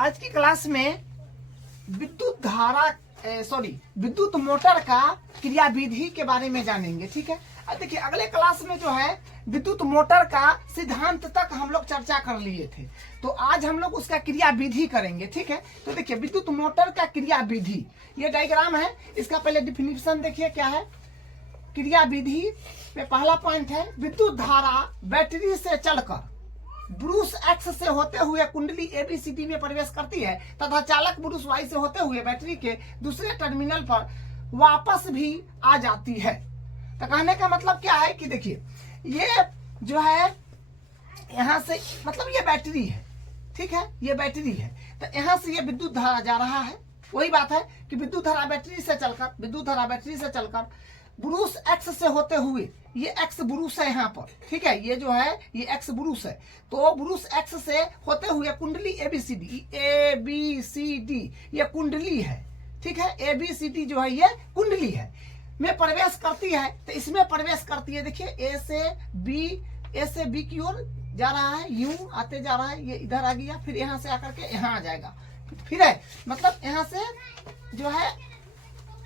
आज की क्लास में विद्युत मोटर का क्रियाविधि के बारे में जानेंगे। ठीक है, अब देखिए अगले क्लास में जो है विद्युत मोटर का सिद्धांत तक हम लोग चर्चा कर लिए थे, तो आज हम लोग उसका क्रियाविधि करेंगे। ठीक है, तो देखिए विद्युत मोटर का क्रियाविधि, ये डायग्राम है, इसका पहले डिफिनीशन देखिए क्या है। क्रियाविधि में पहला पॉइंट है विद्युत धारा बैटरी से चलकर ब्रूस एक्स से होते हुए कुंडली एबीसीडी में प्रवेश करती है तथा चालक ब्रूस वाई से होते हुए बैटरी के दूसरे टर्मिनल पर वापस भी आ जाती है। तो कहने का मतलब क्या है कि देखिए ये जो है यहाँ से मतलब ये बैटरी है, ठीक है, ये बैटरी है, तो यहाँ से ये विद्युत धारा जा रहा है। वही बात है कि विद्युत धारा बैटरी से चलकर ब्रूस एक्स से होते हुए, ये एक्स ब्रूस है यहाँ पर, ठीक है, ये जो है ये एक्स ब्रूस है, तो ब्रूस एक्स से होते हुए कुंडली एबीसीडी ये कुंडली है, ठीक है, एबीसीडी जो है ये कुंडली है में प्रवेश करती है। तो इसमें प्रवेश करती है, देखिए ए से बी की ओर जा रहा है, यूं आते जा रहा है, ये इधर आ गया, फिर यहाँ से आकर के यहाँ आ जाएगा, फिर है मतलब यहाँ से जो है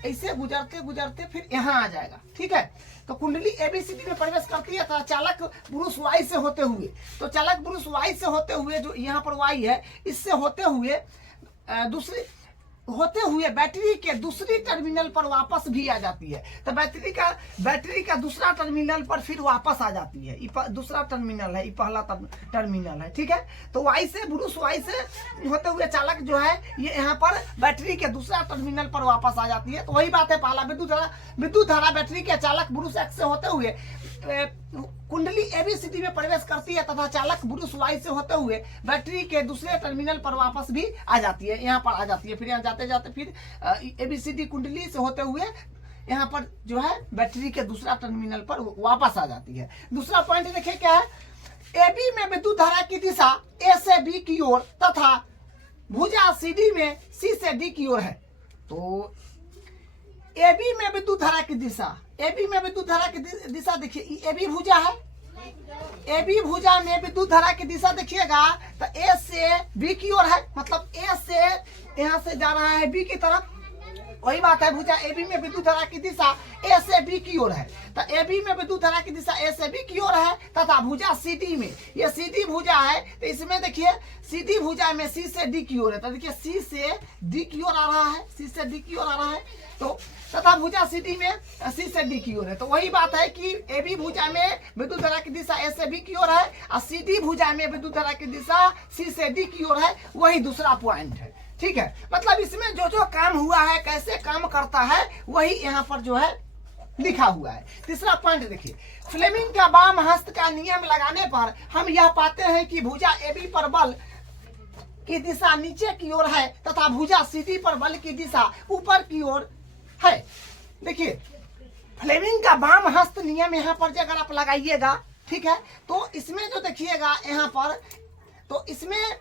ऐसे गुजरते गुजरते फिर यहाँ आ जाएगा। ठीक है, तो कुंडली एबीसीडी में प्रवेश करती है तो चालक ब्रूस वाई से होते हुए, तो चालक ब्रूस वाई से होते हुए जो यहाँ पर वाई है, इससे होते हुए बैटरी के दूसरी टर्मिनल पर वापस भी आ जाती है। तो बैटरी का दूसरा टर्मिनल पर फिर वापस आ जाती है। दूसरा टर्मिनल है, ये पहला टर्मिनल है, ठीक है। तो वाई से ब्रूस वाई से होते हुए चालक जो है ये यहाँ पर बैटरी के दूसरा टर्मिनल पर वापस आ जाती है। तो वही बात है, पहला विद्युत धारा बैटरी के चालक ब्रूस एक्स से होते हुए कुंडली एबीसीडी में प्रवेश करती है तथा चालक ब्रूस वाई से होते हुए बैटरी के दूसरे टर्मिनल पर वापस भी आ जाती है, यहाँ पर आ जाती है, फिर यहाँ जाते जाते फिर एबीसीडी कुंडली से होते हुए यहाँ पर जो है बैटरी के दूसरा टर्मिनल पर वापस आ जाती है। दूसरा पॉइंट देखिए क्या है, एबी में विद्युत धारा की दिशा ए से बी की ओर तथा भुजा सीडी में सी से डी की ओर है। तो एबी में विद्युत धारा की दिशा देखिए, एबी भुजा है, एबी भुजा में विद्युत धारा की दिशा देखिएगा तो ए से बी की ओर है, मतलब ए से यहाँ से जा रहा है बी की तरफ। वही बात है, भुजा एबी में विद्युत धारा की दिशा ए से बी की ओर है, तो एबी में विद्युत धारा की दिशा ए से बी की ओर है तथा भुजा सीडी में, ये सीडी भुजा है, तो इसमें देखिए सीडी भुजा में सी से डी की ओर है, तो देखिए सी से डी की ओर आ रहा है, सी से डी की ओर आ रहा है, तो तथा भुजा सीडी में सी से डी की ओर है। तो वही बात है कि एबी भुजा में विद्युत धारा की दिशा ए से बी की ओर है और सीडी भुजा में विद्युत धारा की दिशा सी से डी की ओर है। वही दूसरा पॉइंट है, ठीक है, मतलब इसमें जो जो काम हुआ है, कैसे काम करता है, वही यहाँ पर जो है लिखा हुआ है। तीसरा पॉइंट देखिए, फ्लेमिंग का वाम हस्त का नियम लगाने पर हम यह पाते हैं कि भुजा एबी पर बल की दिशा नीचे की ओर है तथा भुजा सीडी पर बल की दिशा ऊपर की ओर है। देखिए फ्लेमिंग का वाम हस्त नियम यहाँ पर अगर आप लगाइएगा, ठीक है, तो इसमें जो देखिएगा यहाँ पर, तो इसमें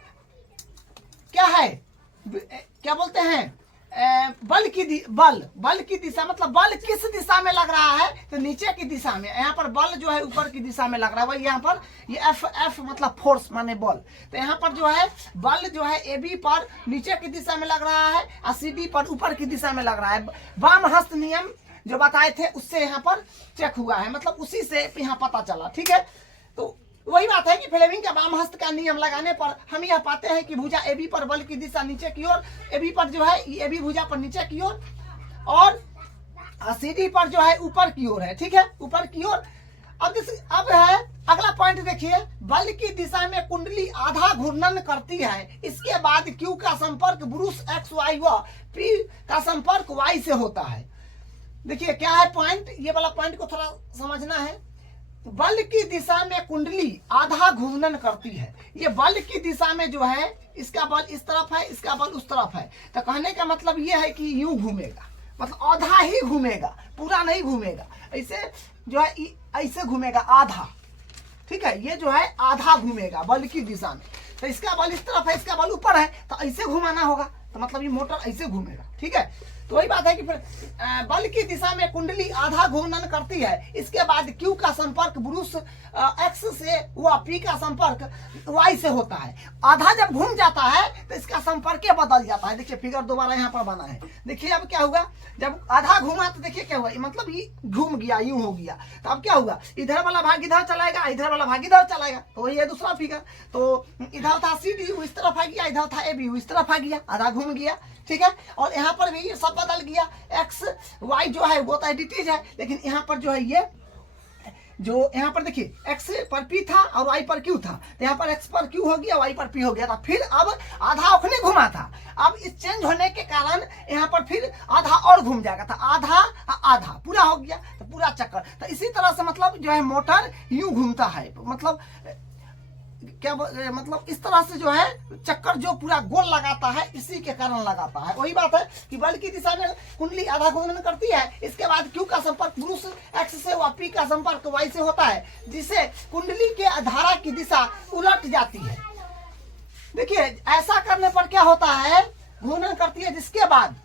क्या है, क्या बोलते हैं, बल की दिशा, मतलब बल किस दिशा में लग रहा है, तो नीचे की दिशा में। यहाँ पर बल जो है ऊपर की दिशा में लग रहा है, वही यहाँ पर ये एफ मतलब फोर्स माने बल, तो यहाँ पर जो है बल जो है एबी पर नीचे की दिशा में लग रहा है और सीडी पर ऊपर की दिशा में लग रहा है। वाम हस्त नियम जो बताए थे उससे यहाँ पर चेक हुआ है, मतलब उसी से यहाँ पता चला, ठीक है। तो वही बात है कि फ्लेमिंग का वाम हस्त का नियम लगाने पर हम यह पाते हैं कि भुजा एबी पर बल की दिशा नीचे की ओर, एबी पर जो है एबी भुजा पर नीचे की ओर और सीडी पर जो है ऊपर की ओर है, ठीक है, ऊपर की ओर। अब है अगला पॉइंट देखिए, बल की दिशा में कुंडली आधा घूर्णन करती है, इसके बाद क्यू का संपर्क ब्रूस एक्स वाई व पी का संपर्क वाई से होता है। देखिए क्या है पॉइंट, ये वाला पॉइंट को थोड़ा समझना है। बल की दिशा में कुंडली आधा घूर्णन करती है, ये बल की दिशा में जो है इसका बल इस तरफ है, इसका बल उस तरफ है, तो कहने का मतलब ये है कि यूं घूमेगा, मतलब आधा ही घूमेगा, पूरा नहीं घूमेगा, ऐसे जो है ऐसे घूमेगा आधा, ठीक है, ये जो है आधा घूमेगा बल की दिशा में, तो इसका बल इस तरफ है, इसका बल ऊपर है, तो ऐसे घुमाना होगा, तो मतलब ये मोटर ऐसे घूमेगा, ठीक है। तो वही बात है कि फिर बल की दिशा में कुंडली आधा घूर्णन करती है, इसके बाद क्यू का संपर्क ब्रूस एक्स से व पी का संपर्क वाई से होता है। आधा जब घूम जाता है तो इसका संपर्क बदल जाता है। देखिए फिगर दोबारा यहाँ पर बना है। देखिए अब क्या हुआ, जब आधा घूमा तो देखिए क्या हुआ, मतलब ये घूम गया, यूं हो गया। तो अब क्या हुआ, इधर वाला भाग इधर चलाएगा, इधर वाला भाग इधर चलाएगा। तो ये दूसरा फिगर, तो इधर था CD इस तरफ आ गया, इधर था AB इस तरफ आ गया, आधा घूम गया, ठीक है। और यहाँ पर भी सब बदल गया, X Y जो है वो तो एडिटेज है, लेकिन यहाँ पर जो है ये जो यहाँ पर देखिए X पर P था और Y पर Q था, तो यहाँ पर X पर Q हो गया, Y पर P हो गया था। फिर अब आधा उखने घुमा था, अब इस चेंज होने के कारण यहाँ पर फिर आधा और घूम जाएगा, था आधा आधा पूरा हो गया, तो पूरा चक्कर। तो इसी तरह से मतलब जो है मोटर यूं घूमता है, मतलब क्या मतलब इस तरह से जो है चक्कर जो पूरा गोल लगाता है, इसी के कारण लगाता है। वही बात है कि बल की दिशा में कुंडली आधा घूर्णन करती है, इसके बाद Q का संपर्क पुरुष X से व P का संपर्क Y से होता है, जिससे कुंडली के धारा की दिशा उलट जाती है। देखिए ऐसा करने पर क्या होता है, घूर्णन करती है, जिसके बाद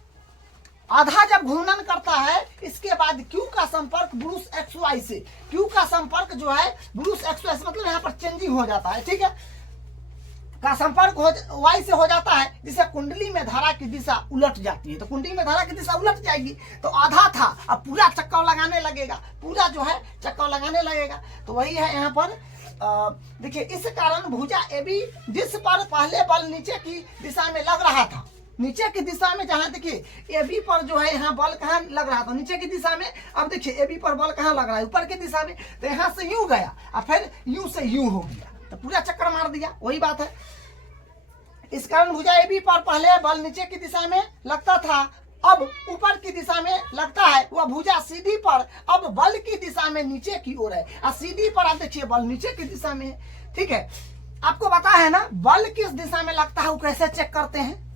आधा जब घूर्णन करता है, इसके बाद Q का संपर्क पुरुष XY से, Q का संपर्क जो है पुरुष XY से, मतलब यहाँ पर चेंजिंग हो जाता है, ठीक है, का संपर्क Y से हो जाता है, जिससे कुंडली में धारा की दिशा उलट जाती है। तो कुंडली में धारा की दिशा उलट जाएगी, तो आधा था अब पूरा चक्कर लगाने लगेगा, पूरा जो है चक्कर लगाने लगेगा। तो वही है यहाँ पर देखिए, इस कारण भुजा AB जिस पर पहले बल नीचे की दिशा में लग रहा था, नीचे की दिशा में, जहां देखिए AB पर जो है यहाँ बल कहाँ लग रहा था, नीचे की दिशा में। अब देखिए AB पर बल कहाँ लग रहा है, ऊपर की दिशा में, तो यहाँ से यूं गया और फिर यूं से यूं हो गया, तो पूरा चक्कर मार दिया। वही बात है, इस कारण भुजा AB पर पहले बल नीचे की दिशा में लगता था, अब ऊपर की दिशा में लगता है। वह भुजा CD पर अब बल की दिशा में नीचे की ओर है, और CD पर आप देखिए बल नीचे की दिशा में है, ठीक है। आपको पता है ना बल किस दिशा में लगता है, वो कैसे चेक करते हैं,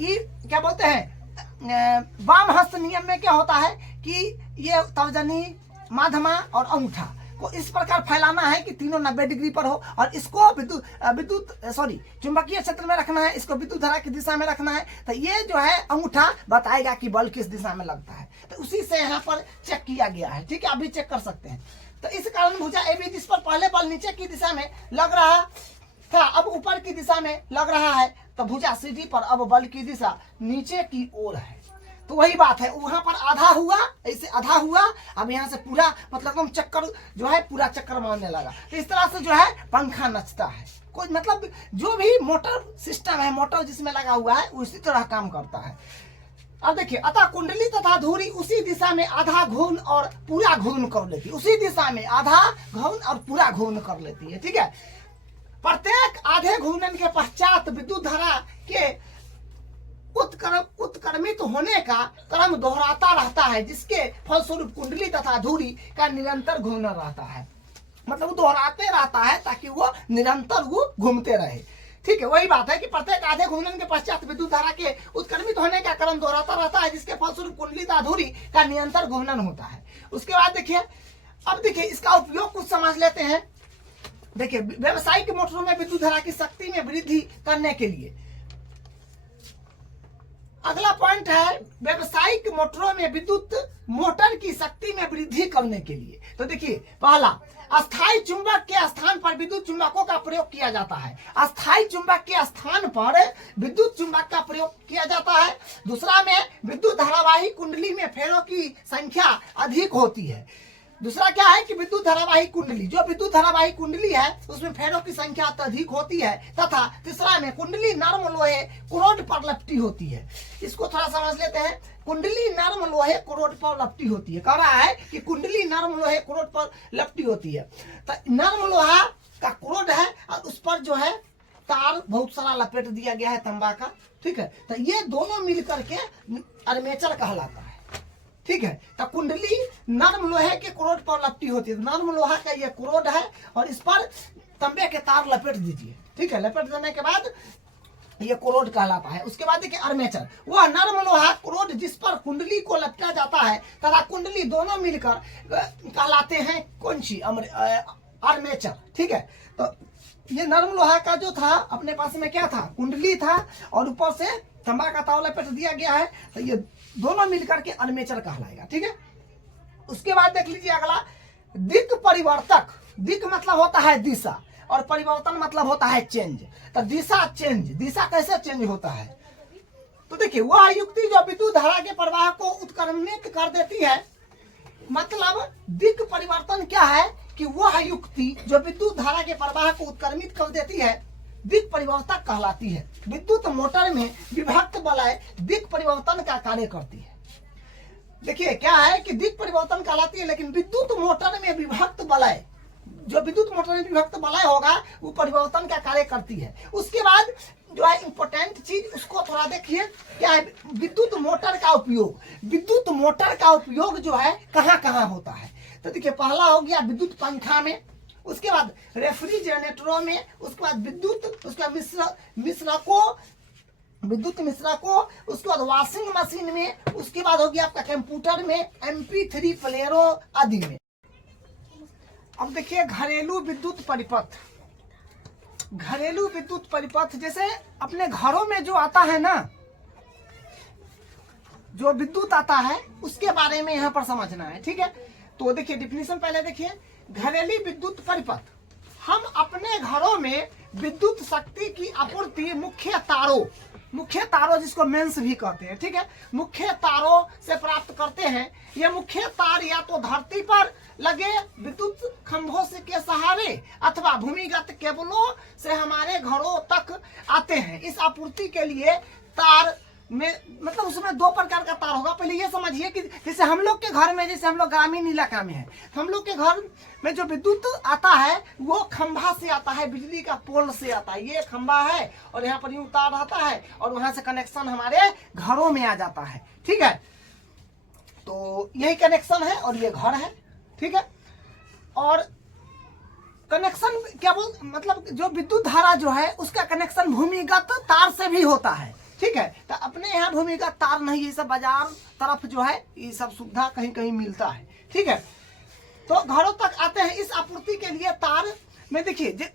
ये क्या बोलते हैं, वाम हस्त नियम में क्या होता है कि ये तर्जनी, माध्यमा और अंगूठा को इस प्रकार फैलाना है कि तीनों 90 डिग्री पर हो, और इसको चुंबकीय क्षेत्र में रखना है, इसको विद्युत धारा की दिशा में रखना है। तो ये जो है अंगूठा बताएगा कि बल किस दिशा में लगता है, तो उसी से यहाँ पर चेक किया गया है, ठीक है, अभी चेक कर सकते हैं। तो इस कारण भुजा AB जिस पर पहले बल नीचे की दिशा में लग रहा था, अब ऊपर की दिशा में लग रहा है, तो भुजा CD पर अब बल की दिशा नीचे की ओर है। तो वही बात है, वहां पर आधा हुआ, ऐसे आधा हुआ, अब यहाँ से पूरा मतलब एकदम चक्कर जो है पूरा चक्कर मारने लगा। तो इस तरह से जो है पंखा नचता है, कोई मतलब जो भी मोटर सिस्टम है, मोटर जिसमें लगा हुआ है उसी तरह काम करता है। अब देखिए, अतः कुंडली तथा धुरी उसी दिशा में आधा घूर्ण और पूरा घूर्ण कर लेती है, उसी दिशा में आधा घूर्ण और पूरा घूर्ण कर लेती है, ठीक है। प्रत्येक आधे घूर्णन के पश्चात विद्युत धारा के उत्क्रमित होने का क्रम दोहराता रहता है, जिसके फलस्वरूप कुंडली तथा धुरी का निरंतर घूमना रहता है, मतलब वो दोहराते रहता है ताकि वो निरंतर वो घूमते रहे, ठीक है। वही बात है कि प्रत्येक आधे घूर्णन के पश्चात विद्युत धारा के उत्क्रमित होने का क्रम दोहराता रहता है, जिसके फलस्वरूप कुंडली तथा धुरी का निरंतर घूर्णन होता है। उसके बाद देखिए, अब देखिए इसका उपयोग कुछ समझ लेते हैं। देखिए व्यावसायिक मोटरों में विद्युत धारा की शक्ति में वृद्धि करने के लिए, अगला पॉइंट है व्यावसायिक मोटरों में विद्युत मोटर की शक्ति में वृद्धि करने के लिए। तो देखिए, पहला, अस्थायी चुंबक के स्थान पर विद्युत चुंबकों का प्रयोग किया जाता है, अस्थायी चुंबक के स्थान पर विद्युत चुंबक का प्रयोग किया जाता है। दूसरा में विद्युत धारावाही कुंडली में फेरों की संख्या अधिक होती है। दूसरा क्या है कि विद्युत धारावाही कुंडली, जो विद्युत धारावाही कुंडली है उसमें फेरों की संख्या अत्यधिक होती है। तथा तीसरा में कुंडली नर्म लोहे क्रोड पर लपटी होती है। इसको थोड़ा समझ लेते हैं, कुंडली नर्म लोहे क्रोड पर लपटी होती है। कह रहा है कि कुंडली नर्म लोहे क्रोड पर लपटी होती है, तो नर्म लोहा का क्रोड है और उस पर जो है तार बहुत सारा लपेट दिया गया है तांबा का, ठीक है। तो ये दोनों मिलकर के आर्मेचर कहलाता है, ठीक है। तो कुंडली नर्म लोहे के क्रोड पर लपटी होती है, नर्म लोहा का ये क्रोड है और इस पर तांबे के तार लपेट दीजिए, ठीक है। लपेट देने के बाद ये क्रोड कहलाता है। उसके बाद देखिए आर्मेचर, वह नर्म लोहा क्रोड जिस पर कुंडली को लपटा जाता है तथा कुंडली दोनों मिलकर कहलाते हैं कौन सी, आर्मेचर, ठीक है। तो ये नर्म लोहा का जो था अपने पास में क्या था, कुंडली था और ऊपर से तांबा का तार लपेट दिया गया है, तो ये दोनों मिलकर के आर्मेचर कहलाएगा, ठीक है। उसके बाद देख लीजिए अगला, दिक् परिवर्तक। दिक् मतलब होता है दिशा, और परिवर्तन मतलब होता है चेंज। तो दिशा चेंज, दिशा कैसे चेंज होता है? तो देखिए वह युक्ति जो विद्युत धारा के प्रवाह को उत्क्रमित कर देती है, मतलब दिक् परिवर्तन क्या है कि वह युक्ति जो विद्युत धारा के प्रवाह को उत्क्रमित कर देती है दिक् परिवर्तक कहलाती है। विद्युत मोटर में विभक्त बलय दिक् परिवर्तन का कार्य करती है। देखिए क्या है कि दिक् परिवर्तन कहलाती है, लेकिन विद्युत मोटर में विभक्त बलय, जो विद्युत मोटर में विभक्त बलय होगा वो परिवर्तन का कार्य करती है। उसके बाद जो है इम्पोर्टेंट चीज उसको थोड़ा देखिए, क्या है विद्युत मोटर का उपयोग। विद्युत मोटर का उपयोग जो है कहाँ कहाँ होता है? तो देखिए पहला हो गया विद्युत पंखा में, उसके बाद रेफ्रिजरेटरों में, उसके बाद विद्युत उसका विद्युत मिश्रकों, उसके बाद वॉशिंग मशीन में, उसके बाद हो गया आपका कंप्यूटर में, MP3 प्लेयरों आदि में। अब देखिए घरेलू विद्युत परिपथ, घरेलू विद्युत परिपथ जैसे अपने घरों में जो आता है ना, जो विद्युत आता है उसके बारे में यहाँ पर समझना है, ठीक है। तो देखिए डिफिनीशन पहले देखिए, घरेलू विद्युत परिपथ, हम अपने घरों में विद्युत शक्ति की आपूर्ति मुख्य तारों जिसको मेंस भी कहते हैं, ठीक है, मुख्य तारों से प्राप्त करते हैं। ये मुख्य तार या तो धरती पर लगे विद्युत खंभों से के सहारे अथवा भूमिगत केबलों से हमारे घरों तक आते हैं। इस आपूर्ति के लिए तार में मतलब उसमें दो प्रकार का तार होगा। पहले ये समझिए कि जैसे हम लोग के घर में, जैसे हम लोग ग्रामीण इलाका में है, हम लोग के घर में जो विद्युत आता है वो खंभा से आता है, बिजली का पोल से आता है। ये खंभा है और यहाँ पर यूं तार रहता है और वहां से कनेक्शन हमारे घरों में आ जाता है, ठीक है। तो यही कनेक्शन है और ये घर है, ठीक है। और कनेक्शन क्या मतलब जो विद्युत धारा जो है उसका कनेक्शन भूमिगत तार से भी होता है, ठीक है। तो अपने यहाँ भूमिगत तार नहीं, ये सब बाजार तरफ जो है ये सब सुविधा कहीं कहीं मिलता है, ठीक है। तो घरों तक आते हैं। इस आपूर्ति के लिए तार में देखिए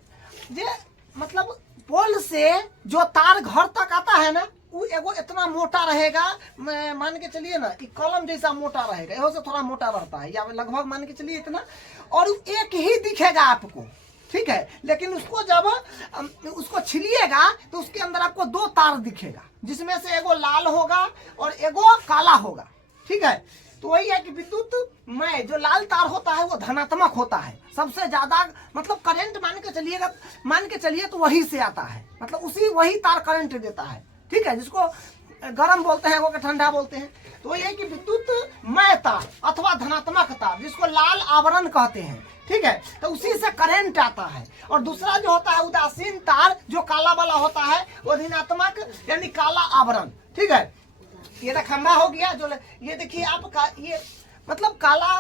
मतलब पोल से जो तार घर तक आता है ना, वो एगो इतना मोटा रहेगा, मान के चलिए ना कि कॉलम जैसा मोटा रहेगा, यहो से थोड़ा मोटा रहता है, या लगभग मान के चलिए इतना, और एक ही दिखेगा आपको, ठीक है। लेकिन उसको जब उसको छिलिएगा तो उसके अंदर आपको दो तार दिखेगा, जिसमें से एगो लाल होगा और एगो काला होगा, ठीक है। तो वही है कि विद्युत में जो लाल तार होता है वो धनात्मक होता है, सबसे ज्यादा मतलब करंट मान के चलिए तो वही से आता है, मतलब वही तार करंट देता है, ठीक है, जिसको गर्म बोलते हैं, वो ठंडा बोलते हैं। तो ये कि विद्युत मय तार अथवा धनात्मक तार, जिसको लाल आवरण कहते हैं, ठीक है, तो उसी से करंट आता है। और दूसरा जो होता है उदासीन तार, जो काला वाला होता है, वो ऋणात्मक यानी काला आवरण, ठीक है। ये तो खंभा हो गया। जो ये देखिए आपका ये मतलब काला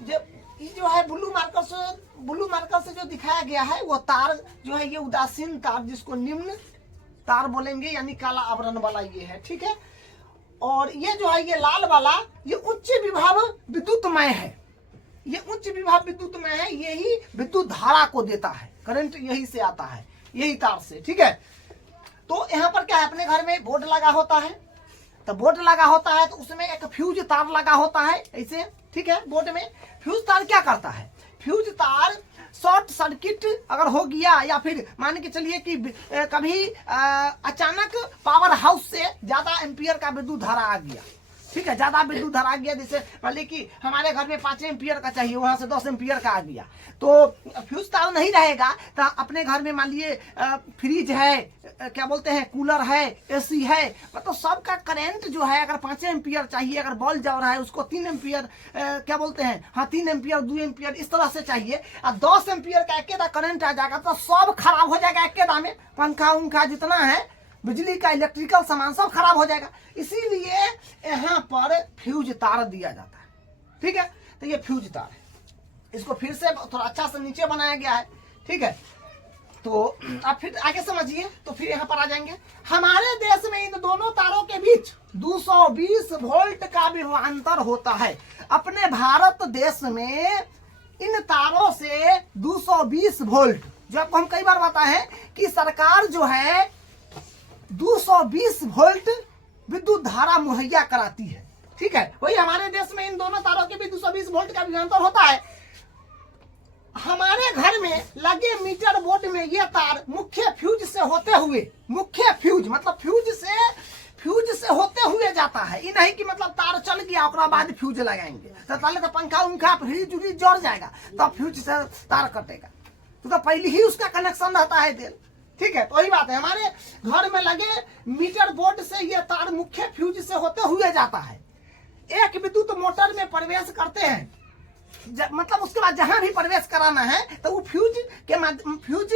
जो है ब्लू मार्कर से जो दिखाया गया है वो तार जो है ये उदासीन तार, जिसको निम्न तार बोलेंगे, यानी काला आवरण वाला ये है, ठीक है। और ये जो है ये लाल वाला, ये उच्च विभव विद्युतमय है, ये उच्च विभव विद्युतमय है, यही विद्युत धारा को देता है, करंट यही से आता है, यही तार से, ठीक है। तो यहाँ पर क्या है, अपने घर में बोर्ड लगा होता है, तो बोर्ड लगा होता है तो उसमें एक फ्यूज तार लगा होता है ऐसे, ठीक है। बोर्ड में फ्यूज तार क्या करता है, फ्यूज तार शॉर्ट सर्किट अगर हो गया, या फिर मान के चलिए कि कभी अचानक पावर हाउस से ज्यादा एम्पियर का विद्युत धारा आ गया, ठीक है, ज्यादा विद्युत धारा आ गया, जैसे मान लीजिए कि हमारे घर में 5 एम्पियर का चाहिए, वहां से 10 एम्पियर का आ गया, तो फ्यूज तार नहीं रहेगा। तो अपने घर में मान लिए फ्रिज है, क्या बोलते हैं, कूलर है, AC है, मतलब सबका करंट जो है अगर 5 एम्पियर चाहिए, अगर बल्ब जल रहा है उसको 3 एम्पियर क्या बोलते हैं, हाँ 3 एम्पियर 2 एम्पियर इस तरह से चाहिए, और 10 एम्पियर का एकेदा करंट आ जाएगा तो सब खराब हो जाएगा एकेदा में, पंखा उंखा जितना है बिजली का इलेक्ट्रिकल सामान सब खराब हो जाएगा। इसीलिए यहाँ पर फ्यूज तार दिया जाता है, ठीक है। तो ये फ्यूज तार है, इसको फिर से थोड़ा अच्छा से नीचे बनाया गया है, ठीक है। तो आप फिर आगे समझिए, तो फिर यहाँ पर आ जाएंगे। हमारे देश में इन दोनों तारों के बीच 220 वोल्ट का विभवांतर होता है। अपने भारत देश में इन तारों से 220 वोल्ट, जो आपको हम कई बार बताए हैं कि सरकार जो है 220 वोल्ट विद्युत धारा मुहैया कराती है, ठीक है। वही हमारे देश में इन दोनों तारों के बीच 220 वोल्ट का विभवांतर होता है। हमारे घर में लगे मीटर बोर्ड में ये तार मुख्य फ्यूज से होते हुए, मुख्य फ्यूज मतलब फ्यूज से होते हुए जाता है। ये नहीं कि मतलब तार चल गया और बाद फ्यूज लगाएंगे, तो पहले तो पंखा उनखा फ्रिज उरिज जोड़ जाएगा तब फ्यूज से तार कटेगा, तो पहले ही उसका कनेक्शन रहता है तेल। ठीक है, तो वही बात है, हमारे घर में लगे मीटर बोर्ड से ये तार मुख्य फ्यूज से होते हुए जाता है। एक विद्युत मोटर में प्रवेश करते हैं, मतलब उसके बाद जहां भी प्रवेश कराना है तो वो फ्यूज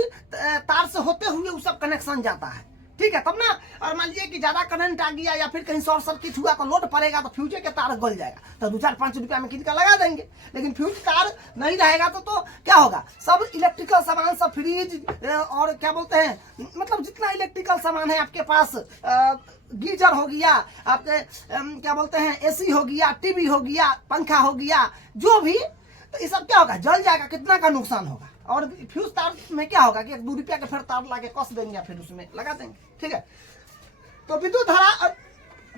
तार से होते हुए वो सब कनेक्शन जाता है। ठीक है, तब ना, और मान लीजिए कि ज्यादा करंट आ गया या फिर कहीं शॉर्ट सर्किट हुआ तो लोड पड़ेगा तो फ्यूज के तार गल जाएगा, तो 2-4-5 रुपया में किन का लगा देंगे। लेकिन फ्यूज तार नहीं रहेगा तो क्या होगा, सब इलेक्ट्रिकल सामान, सब फ्रिज और क्या बोलते हैं, मतलब जितना इलेक्ट्रिकल सामान है आपके पास, गीजर हो गया, आपके क्या बोलते हैं एसी हो गया, टीवी हो गया, पंखा हो गया, जो भी, तो ये सब क्या होगा, जल जाएगा, कितना का नुकसान होगा। और फ्यूज तार में क्या होगा कि 1-2 रुपया के फिर तार लाके कस देंगे या फिर उसमें लगा देंगे। ठीक है, तो विद्युत धारा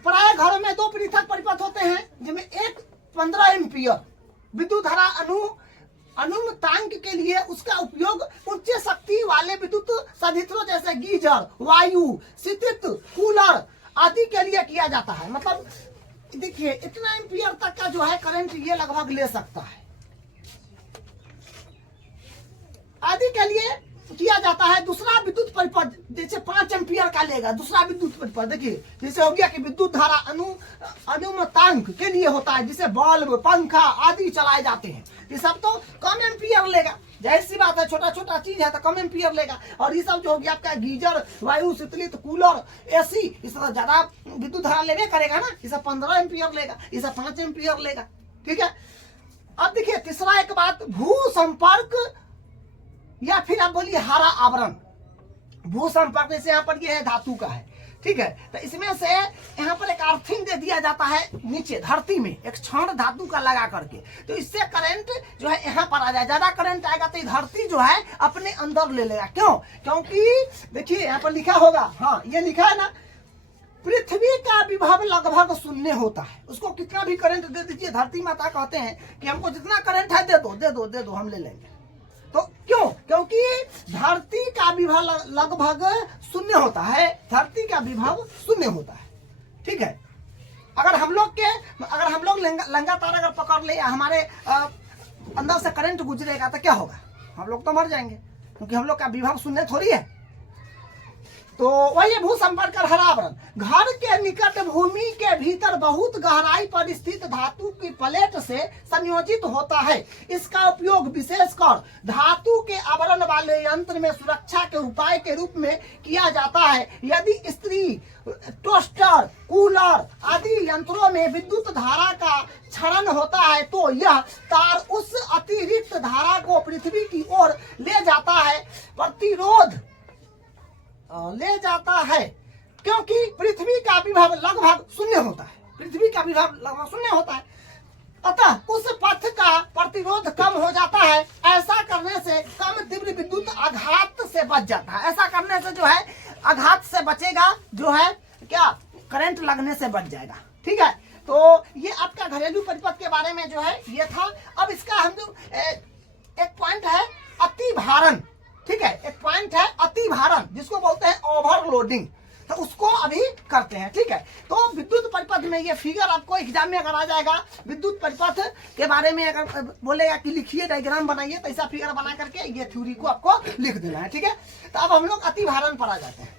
प्राय घरों में 2 पृथक परिपथ होते हैं, जिनमें एक 15 एम्पियर विद्युत धारा अनुमतांक के लिए उसका उपयोग उच्च शक्ति वाले विद्युत संयंत्रों जैसे गीजर, वायु शीतलित कूलर आदि के लिए किया जाता है। मतलब देखिए इतना एम्पियर तक का जो है करंट ये लगभग ले सकता है, आदि के लिए किया जाता है। दूसरा विद्युत परिपथ जैसे 5 एम्पियर का लेगा, दूसरा विद्युत परिपथ देखिए जैसे हो गया कि विद्युत धारा अनुमतांक के लिए होता है, जिसे बल्ब, पंखा आदि चलाए जाते हैं। ये सब तो कम एम्पियर लेगा, जाहिर सी बात है, छोटा छोटा चीज है तो कम एम्पियर लेगा। और ये सब जो हो गया आपका गीजर, वायु शीतलित कूलर, एसी, इस तरह ज्यादा विद्युत धारा लेने करेगा ना, ये सब 15 एम्पियर लेगा, ये सब 5 एम्पियर लेगा। ठीक है, अब देखिए तीसरा एक बात, भू संपर्क या फिर आप बोलिए हरा आवरण। भू संपर्क जैसे यहाँ पर ये है धातु का है, ठीक है, तो इसमें से यहाँ पर एक अर्थिंग दे दिया जाता है नीचे धरती में, एक छड़ धातु का लगा करके, तो इससे करंट जो है यहाँ पर आ जाए, ज्यादा करंट आएगा तो धरती जो है अपने अंदर ले लेगा। क्यों? क्योंकि देखिए यहाँ पर लिखा होगा, हाँ ये लिखा है ना, पृथ्वी का विभव लगभग 0 होता है। उसको कितना भी करंट दे दीजिए, धरती माता कहते हैं कि हमको जितना करंट है दे दो हम ले लेंगे। तो क्यों? क्योंकि धरती का विभव लगभग 0 होता है, धरती का विभव 0 होता है। ठीक है, अगर हम लोग लंगा तार अगर पकड़ ले, हमारे अंदर से करंट गुजरेगा तो क्या होगा, हम लोग तो मर जाएंगे, क्योंकि हम लोग का विभव 0 थोड़ी है। तो वही भू संपर्क और हरावरण, घर के निकट भूमि के भीतर बहुत गहराई पर स्थित धातु की प्लेट से संयोजित होता है। इसका उपयोग विशेषकर धातु के आवरण वाले यंत्र में सुरक्षा के उपाय के रूप में किया जाता है। यदि इस्त्री, टोस्टर, कूलर आदि यंत्रों में विद्युत धारा का क्षरण होता है तो यह तार उस अतिरिक्त धारा को पृथ्वी की ओर ले जाता है, प्रतिरोध ले जाता है, क्योंकि पृथ्वी का विभव लगभग 0 होता है, पृथ्वी का विभव लगभग 0 होता है, अतः उस पथ का प्रतिरोध कम हो जाता है। ऐसा करने से कम तीव्र विद्युत आघात से बच जाता है। ऐसा करने से जो है आघात से बचेगा, जो है क्या, करंट लगने से बच जाएगा। ठीक है, तो ये आपका घरेलू परिपथ के बारे में जो है ये था। अब इसका हम जो एक पॉइंट है अति भारण। ठीक है, एक पॉइंट है अति भारण, जिसको बोलते हैं ओवरलोडिंग, तो उसको अभी करते हैं। ठीक है, तो विद्युत परिपथ में ये फिगर आपको एग्जाम में अगर आ जाएगा, विद्युत परिपथ के बारे में अगर बोलेगा कि लिखिए डायग्राम बनाइए, तो ऐसा फिगर बना करके ये थ्योरी को आपको लिख देना है। ठीक है, तो अब हम लोग अति भारण पर आ जाते हैं।